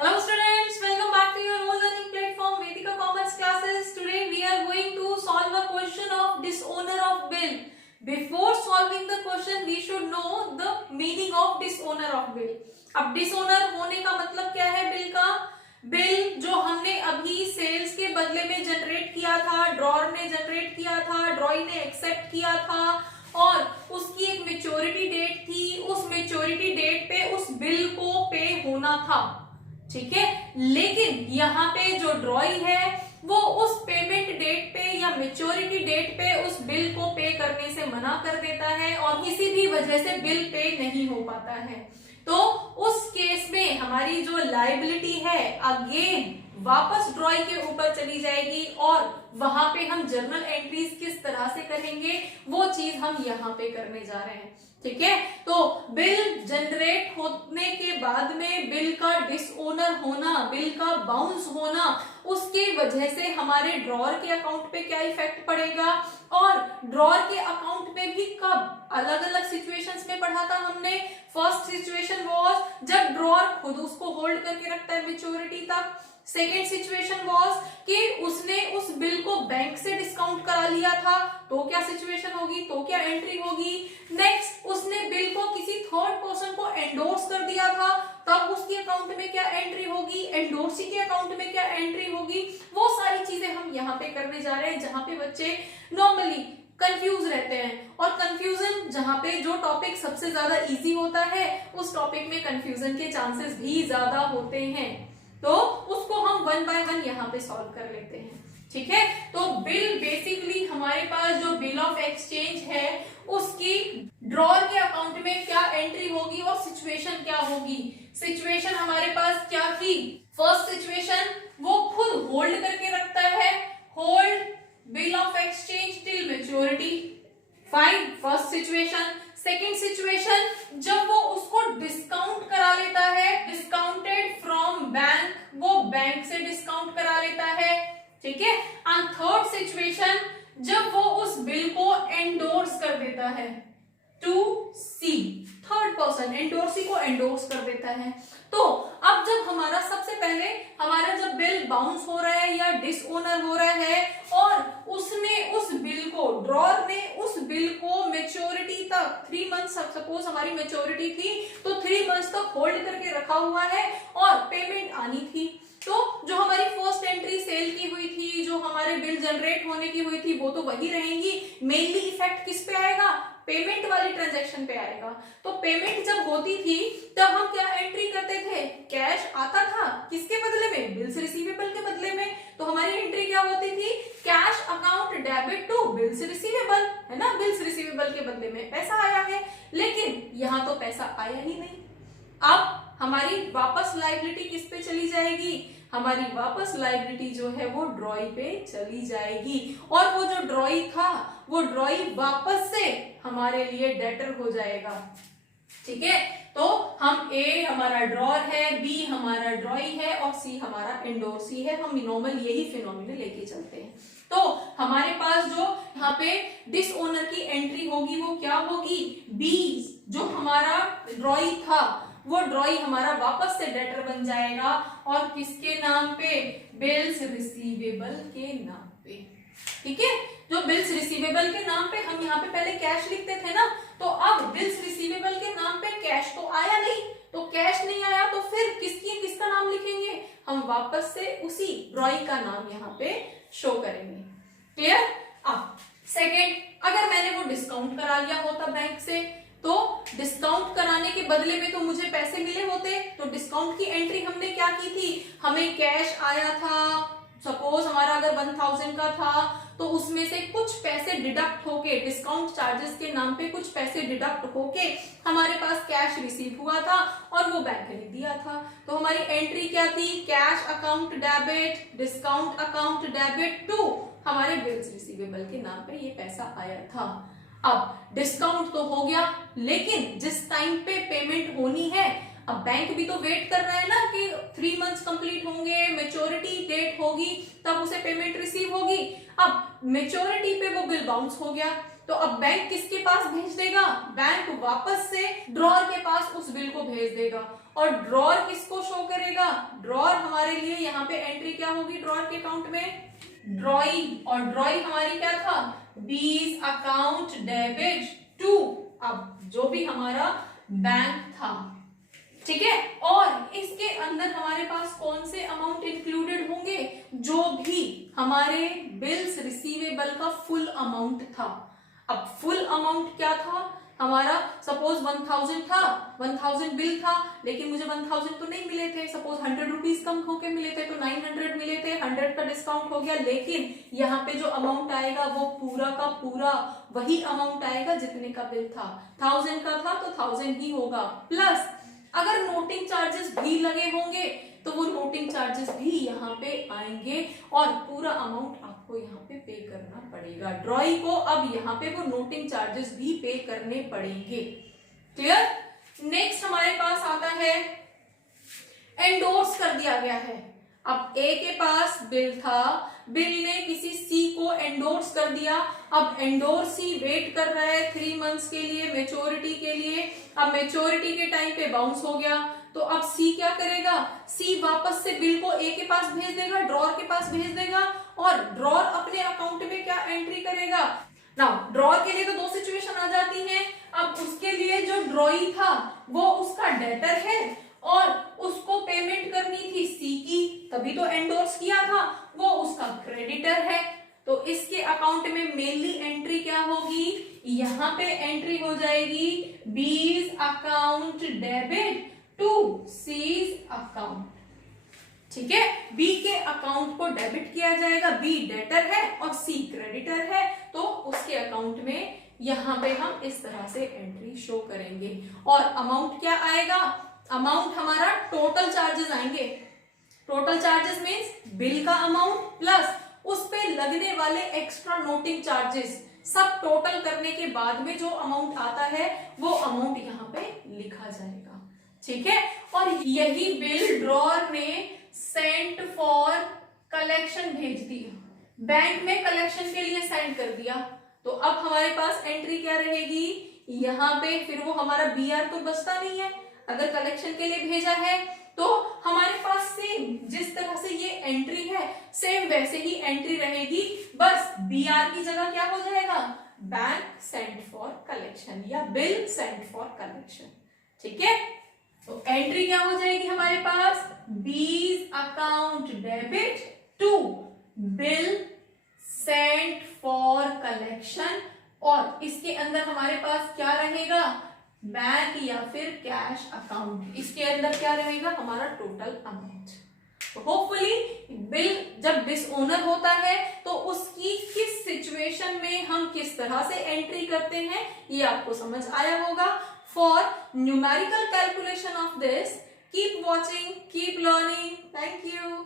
Hello students, welcome back to your own learning platform Vedika Commerce Classes. Today we are going to solve a question of dishonor of bill. Before solving the question, we should know the meaning of dishonor of bill. अब dishonor होने का मतलब क्या है bill का? Bill जो हमने अभी सेल्स के बदले में जनरेट किया था, ड्रॉर ने जनरेट किया था, ड्रॉई ने एक्सेप्ट किया था और उसकी एक मेच्योरिटी डेट थी, उस मेच्योरिटी डेट पे उस बिल को पे होना था, ठीक है। लेकिन यहाँ पे जो ड्रॉई है वो उस पेमेंट डेट पे या मेच्योरिटी डेट पे उस बिल को पे करने से मना कर देता है और किसी भी वजह से बिल पे नहीं हो पाता है। तो उस केस में हमारी जो लायबिलिटी है अगेन वापस ड्रॉई के ऊपर चली जाएगी और वहां पे हम जर्नल एंट्रीज किस तरह से करेंगे वो चीज हम यहाँ पे करने जा रहे हैं, ठीक है। तो बिल जनरेट होने के बाद में बिल का डिसओनर होना, बिल का बाउंस होना, उसके वजह से हमारे ड्रॉर के अकाउंट पे क्या इफेक्ट पड़ेगा और ड्रॉर के अकाउंट पे भी कब अलग अलग सिचुएशंस में पढ़ा था हमने। फर्स्ट सिचुएशन वाज जब ड्रॉर खुद उसको होल्ड करके रखता है मेच्योरिटी तक। सेकेंड सिचुएशन वाज कि उसने उस बिल को बैंक से डिस्काउंट करा लिया था, तो क्या सिचुएशन होगी, तो क्या एंट्री होगी। नेक्स्ट उसने बिल को किसी थर्ड पर्सन को एंडोर्स कर दिया था, तब उसके अकाउंट में क्या एंट्री होगी, एंडोर्सी के अकाउंट में क्या एंट्री होगी। वो सारी चीजें हम यहाँ पे करने जा रहे हैं जहां पे बच्चे नॉर्मली कंफ्यूज रहते हैं और कंफ्यूजन जहां पे जो टॉपिक सबसे ज्यादा इजी होता है उस टॉपिक में कंफ्यूजन के चांसेस भी ज्यादा होते हैं, तो उसको हम वन बाय वन यहाँ पे सॉल्व कर लेते हैं, ठीक है। तो बिल बेसिकली हमारे पास जो बिल ऑफ एक्सचेंज है उसकी ड्रॉर के अकाउंट में क्या एंट्री होगी और सिचुएशन क्या होगी। सिचुएशन हमारे पास क्या थी, फर्स्ट सिचुएशन वो खुद होल्ड करके रखता है, hold bill of exchange till maturity, fine first situation. Second situation जब वो उसको डिस्काउंट करा लेता है, डिस्काउंटेड फ्रॉम बैंक, वो बैंक से डिस्काउंट करा लेता है, ठीक है। एंड थर्ड सिचुएशन जब वो उस बिल को एंडोर्स कर देता है to C, third person endorsee को एंडोर्स कर देता है। तो अब जब हमारा सबसे पहले हमारा जब बिल बाउंस हो रहा है या डिसओनर हो रहा है और उसने उस बिल को, ड्रॉर ने उस बिल को मेच्योरिटी तक 3 मंथ्स, सपोज हमारी मेच्योरिटी थी तो 3 मंथ्स तक होल्ड करके रखा हुआ है और पेमेंट आनी थी। तो जो हमारी फर्स्ट एंट्री सेल की हुई थी, जो हमारे बिल जनरेट होने की हुई थी वो तो वही रहेंगी। मेनली इफेक्ट किस पे आएगा, पेमेंट वाली ट्रांजैक्शन पे आएगा। तो पेमेंट जब होती थी तब हम क्या एंट्री करते थे, कैश आता था किसके बदले में, बिल्स रिसीवेबल के बदले में। तो हमारी एंट्री क्या होती थी, cash account debit to bills receivable, है ना, बिल्स रिसीवेबल के बदले में पैसा आया है। लेकिन यहाँ तो पैसा आया ही नहीं। अब हमारी वापस लायबिलिटी किस पे चली जाएगी, हमारी वापस लायबिलिटी जो है वो ड्रॉई पे चली जाएगी और वो जो ड्रॉई था वो ड्रॉई वापस से हमारे लिए डेटर हो जाएगा, ठीक है। तो हम ए हमारा ड्रॉर है, बी हमारा ड्रॉई है और सी हमारा एंडोर्सी है। हम नॉर्मल यही फिनोमिना लेके चलते हैं। तो हमारे पास जो यहाँ पे डिसओनर की एंट्री होगी वो क्या होगी, बी जो हमारा ड्रॉई था वो ड्रॉई हमारा वापस से डेटर बन जाएगा और किसके नाम पे, बिल्स रिसीवेबल के नाम पे, ठीक है। जो बिल्स रिसीवेबल के नाम पे हम यहाँ पे पहले कैश लिखते थे ना, तो अब बिल्स रिसीवेबल के नाम पे कैश तो आया नहीं, तो कैश नहीं आया तो फिर किसका नाम लिखेंगे, हम वापस से उसी ड्रॉई का नाम यहाँ पे शो करेंगे, क्लियर। अब सेकेंड, अगर मैंने वो डिस्काउंट करा लिया होता बैंक से तो डिस्काउंट कराने के बदले में तो मुझे पैसे मिले होते। तो डिस्काउंट की एंट्री हमने क्या की थी, हमें कैश आया था, सपोज हमारा अगर 1000 का था तो उसमें से कुछ पैसे डिडक्ट होके, डिस्काउंट चार्जेस के नाम पे कुछ पैसे डिडक्ट होके हमारे पास कैश रिसीव हुआ था और वो बैंक ने दिया था। तो हमारी एंट्री क्या थी, cash account debit, discount account debit to हमारे बिल्स रिसीवेबल के नाम पे ये पैसा आया था। अब डिस्काउंट तो हो गया, लेकिन जिस टाइम पे पेमेंट होनी है, अब बैंक भी तो वेट कर रहा है ना कि 3 मंथ्स कंप्लीट होंगे, मेच्योरिटी डेट होगी, तब उसे पेमेंट रिसीव होगी। अब मेच्योरिटी पे वो बिल बाउंस हो गया, तो अब बैंक किसके पास भेज देगा? बैंक वापस से ड्रॉअर के पास उस बिल को भेज देगा। और ड्रॉअर किसको शो करेगा? ड्रॉअर हमारे लिए यहाँ पे एंट्री क्या होगी ड्रॉअर के अकाउंट में? ड्रॉइंग। और ड्रॉइंग हमारी क्या था? बीज अकाउंट डेबिट टू, अब जो भी हमारा बैंक था, ठीक है। और इसके अंदर हमारे पास कौन से अमाउंट इंक्लूडेड होंगे? जो भी हमारे बिल्स रिसीवेबल का फुल अमाउंट था। अब फुल अमाउंट क्या था हमारा? सपोज 1000 था, 1000 बिल था, लेकिन मुझे 1000 तो नहीं मिले थे, सपोज 100 रुपीज कम होके मिले थे, तो 900 मिले थे, 100 का डिस्काउंट हो गया। लेकिन यहाँ पे जो अमाउंट आएगा वो पूरा का पूरा वही अमाउंट आएगा जितने का बिल था। 1000 का था तो 1000 ही होगा, प्लस अगर नोटिंग चार्जेस भी लगे होंगे तो वो नोटिंग चार्जेस भी यहाँ पे आएंगे और पूरा अमाउंट आपको यहाँ पे पे करना पड़ेगा। ड्रॉई को अब यहाँ पे वो नोटिंग चार्जेस भी पे करने पड़ेंगे। क्लियर? नेक्स्ट हमारे पास आता है एंडोर्स कर दिया गया है। अब ए के पास बिल था, बिल ने किसी सी को एंडोर्स कर दिया। अब एंडोर्स सी वेट कर रहा है 3 मंथ्स के लिए मेच्योरिटी के लिए। अब मेच्योरिटी के टाइम पे बाउंस हो गया, तो अब सी क्या करेगा? सी वापस से बिल को ए के पास भेज देगा, ड्रॉअर के पास भेज देगा, और ड्रॉअर अपने अकाउंट में क्या एंट्री करेगा? नाउ ड्रॉअर के लिए तो 2 सिचुएशन आ जाती हैं। अब उसके लिए जो ड्रॉई था वो उसका डेटर है और उसको पेमेंट करनी थी सी की, तभी तो एंडोर्स किया था, वो उसका क्रेडिटर है। तो इसके अकाउंट में मेनली एंट्री क्या होगी? यहाँ पे एंट्री हो जाएगी B's account debit to C's account, ठीक है। बी के अकाउंट को डेबिट किया जाएगा, बी डेटर है और सी क्रेडिटर है, तो उसके अकाउंट में यहाँ पे हम इस तरह से एंट्री शो करेंगे। और अमाउंट क्या आएगा? अमाउंट हमारा टोटल चार्जेस आएंगे। टोटल चार्जेस मींस बिल का अमाउंट प्लस उस पे लगने वाले एक्स्ट्रा नोटिंग चार्जेस, सब टोटल करने के बाद में जो अमाउंट आता है वो अमाउंट यहाँ पे लिखा जाएगा, ठीक है। और यही बिल ड्रॉअर ने सेंट फॉर कलेक्शन भेज दिया, बैंक में कलेक्शन के लिए सेंड कर दिया। तो अब हमारे पास एंट्री क्या रहेगी? यहाँ पे फिर वो हमारा बीआर तो बचता नहीं है। अगर कलेक्शन के लिए भेजा है तो हमारे पास सेम जिस तरह से ये एंट्री है सेम वैसे ही एंट्री रहेगी, बस बीआर की जगह क्या हो जाएगा? बैंक सेंट फॉर कलेक्शन या बिल सेंट फॉर कलेक्शन, ठीक है। तो एंट्री क्या हो जाएगी हमारे पास? बीज account debit to bill sent for collection, और इसके अंदर हमारे पास क्या रहेगा? बैंक या फिर कैश अकाउंट। इसके अंदर क्या रहेगा? हमारा टोटल अमाउंट। होपफुली बिल जब डिसओनर होता है तो उसकी किस सिचुएशन में हम किस तरह से एंट्री करते हैं ये आपको समझ आया होगा। For numerical calculation of this, keep watching, keep learning. Thank you.